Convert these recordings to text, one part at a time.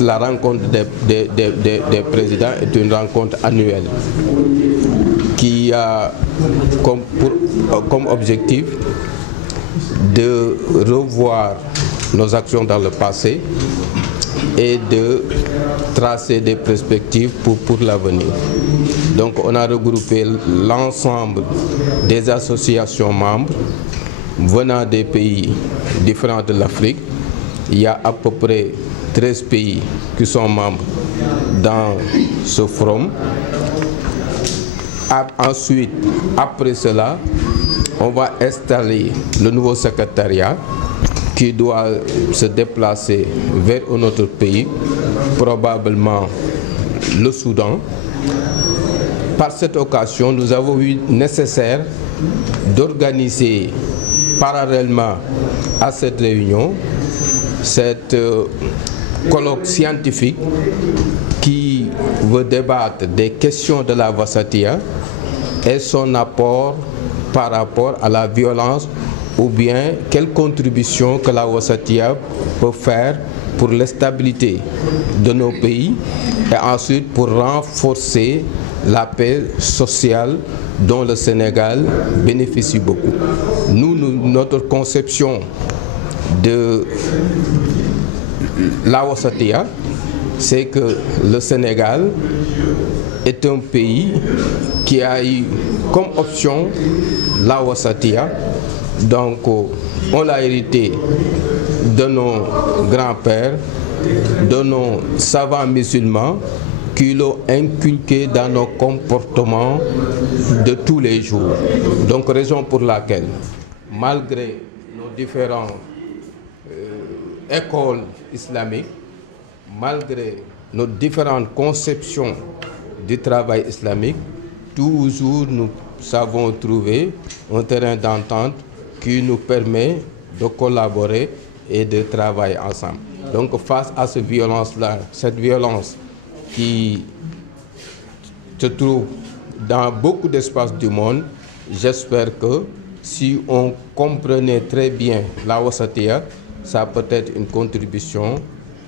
la rencontre des présidents est une rencontre annuelle qui a comme objectif de revoir nos actions dans le passé et de tracer des perspectives pour l'avenir. Donc on a regroupé l'ensemble des associations membres venant des pays différents de l'Afrique. Il y a à peu près 13 pays qui sont membres dans ce forum. Ensuite, après cela, on va installer le nouveau secrétariat qui doit se déplacer vers un autre pays, probablement le Soudan. Par cette occasion, nous avons vu nécessaire d'organiser parallèlement à cette réunion cette colloque scientifique qui veut débattre des questions de la Wasatiyya et son apport par rapport à la violence ou bien quelle contribution que la Wasatiyya peut faire pour la stabilité de nos pays et ensuite pour renforcer la paix sociale dont le Sénégal bénéficie beaucoup. Notre conception de la Wasatiyya, c'est que le Sénégal est un pays qui a eu comme option la Wasatiyya. Donc on l'a hérité de nos grands-pères, de nos savants musulmans qui l'ont inculqué dans nos comportements de tous les jours. Donc raison pour laquelle, malgré nos différentes écoles islamiques, malgré nos différentes conceptions du travail islamique, toujours nous savons trouver un terrain d'entente qui nous permet de collaborer et de travailler ensemble. Donc face à cette violence-là, cette violence qui se trouve dans beaucoup d'espaces du monde, j'espère que si on comprenait très bien la Wasatiyya, ça peut être une contribution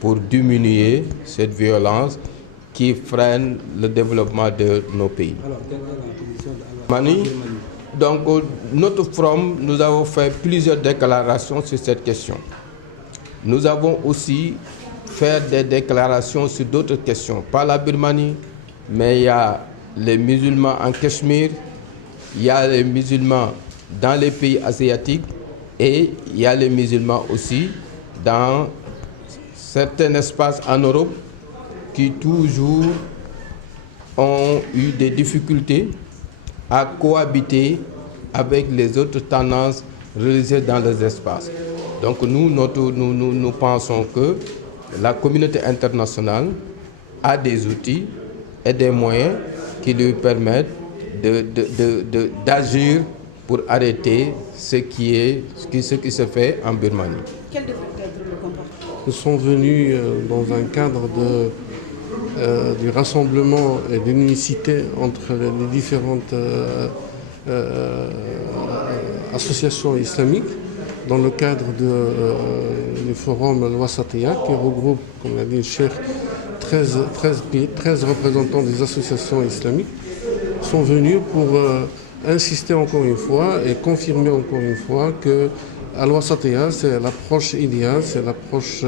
pour diminuer cette violence qui freine le développement de nos pays. Donc, notre forum, nous avons fait plusieurs déclarations sur cette question. Nous avons aussi fait des déclarations sur d'autres questions, pas la Birmanie, mais il y a les musulmans en Cachemire, il y a les musulmans dans les pays asiatiques et il y a les musulmans aussi dans certains espaces en Europe qui toujours ont eu des difficultés à cohabiter avec les autres tendances religieuses dans les espaces. Donc nous pensons que la communauté internationale a des outils et des moyens qui lui permettent d'agir pour arrêter ce qui se fait en Birmanie. Quel devrait être le comportement? Nous sommes venus dans un cadre du rassemblement et de l'unicité entre les différentes associations islamiques dans le cadre du forum Al-Wasatiyya qui regroupe, comme l'a dit le Cheikh, 13 représentants des associations islamiques sont venus pour insister encore une fois et confirmer encore une fois que Al-Wasatiyya, c'est l'approche idéale, c'est l'approche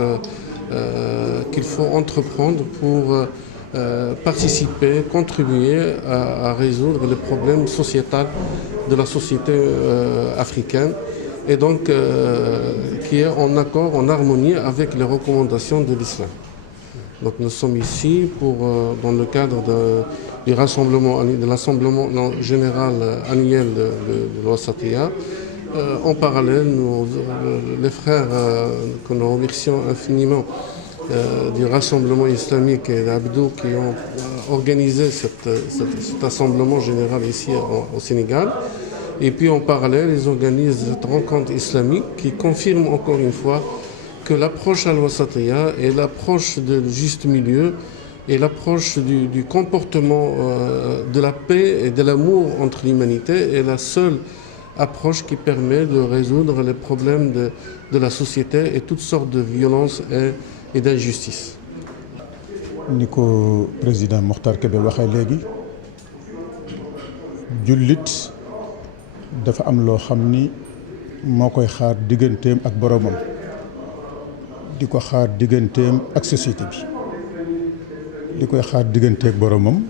qu'il faut entreprendre pour participer, contribuer à résoudre les problèmes sociétals de la société africaine et donc qui est en accord, en harmonie avec les recommandations de l'islam. Donc nous sommes ici dans le cadre de l'Assemblement général annuel de l'Wasatiyya. En parallèle, les frères que nous remercions infiniment du Rassemblement islamique et d'Abdou qui ont organisé cet assemblement général ici au Sénégal. Et puis en parallèle, ils organisent cette rencontre islamique qui confirme encore une fois que l'approche Al-Wasatiyya est l'approche du juste milieu et l'approche du comportement de la paix et de l'amour entre l'humanité est la seule approche qui permet de résoudre les problèmes de la société et toutes sortes de violences et et d'injustice. ni ko président Mokhtar Kébé waxee léegi jullit dafa am loo xam ni moo koy xaar digganteem ak boromam di ko xaar digganteem ak société bi li koy xaar digganteem ak boromam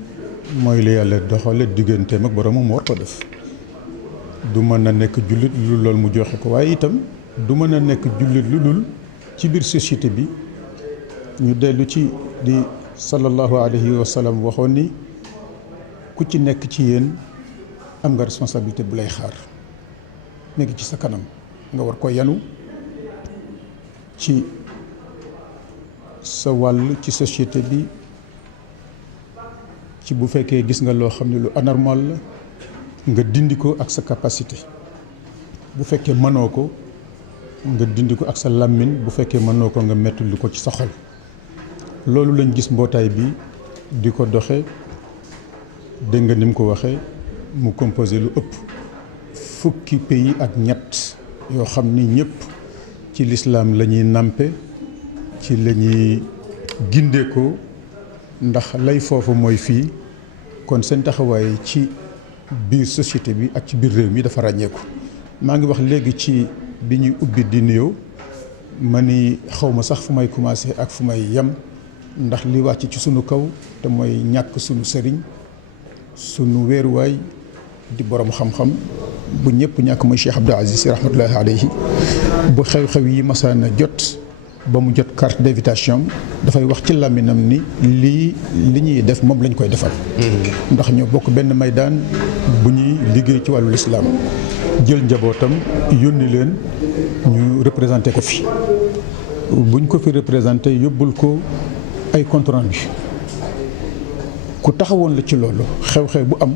mooy li yàlla doxale digganteem ak boromam mu war ko def du mën a nekk jullit lu dul loolu mu joxe ko waaye itam du mën a nekk jullit lu dul ci biir société bi ñu dellu ci di sallallahu alayhi wa sallam waxoon ni ku ci nekk ci yéen am nga responsabilité bu lay xaar nekk ci sa kanam nga war ko yanu ci sa wàll ci société bi ci bu fekkee gis nga loo xam ne lu anormal la nga dindi ko ak sa capacité bu fekkee mënoo ko nga dindi ko ak sa làmmiñ bu fekkee mënoo ko nga mettali ko ci sa xol loolu lañ gis mbootaay bi di ko doxe dégg nga ni mu ko waxee mu composé lu ëpp fukki pays ak ñett yoo xam ni ñëpp ci lislaam la ñuy nàmpe ci la ñuy gindeekoo ndax lay foofu mooy fii kon seen taxawaay ci biir société bi ak ci biir réew mi dafa ràññeeku. maa ngi wax léegi ci bi ñuy ubbi di nuyoo ma ni xaw ma sax fu may commencé ak fu may yem ndax li wàcc ci sunu kaw te mooy ñàkk sunu sëriñ sunu weeruwaay di borom xam-xam bu ñëpp ñàkk mooy Cheikh Abdou Aziz Sy rahmatullahi alayhi bu xew-xew yi masaana jot ba mu jot carte d'invitation dafay wax ci làmminam ni li ñuy def moom lañ koy defal ndax ñoo bokk benn maydaan bu ñuy liggéey ci wàllu lislaam jël njabootam yónni leen ñu représenté ko fi buñ ko fi représenté yóbbul ko ay compte rendu ku taxawoon la ci loolu xew-xew bu am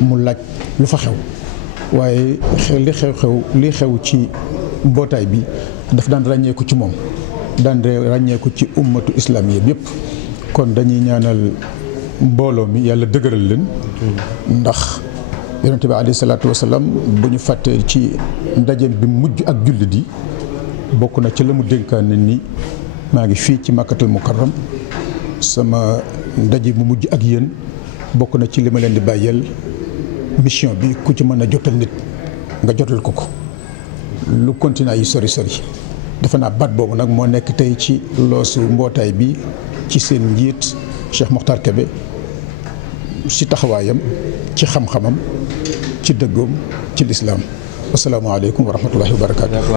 mu laaj lu fa xew waaye li xew ci mbootaay bi daf daan ràññeeku ci moom daan ràññeeku ci ummatu islamiya bi yëpp kon dañuy ñaanal mbooloo mi yàlla dëgëral leen ndax yonent bi alayhi salaatu wasalaam bu ñu fàttee ci ndajeem bi mujj ak jullit yi bokk na ci la mu dénkaane ni maa ngi fii ci Makkatul Mukarram sama ndaje mu mujj ak yéen bokk na ci li ma leen di bàyyeel mission bi ku ci mën a jotal nit nga jotal ko lu continent yi sori sori defe naa baat boobu nag moo nekk tey ci loosu mbootaay bi ci seen njiit Cheikh Mokhtar Kébé ci taxawaayam ci xam-xamam ci dëggoom ci lislaam asalaamaaleykum wa rahmatullahi wa barakaatu.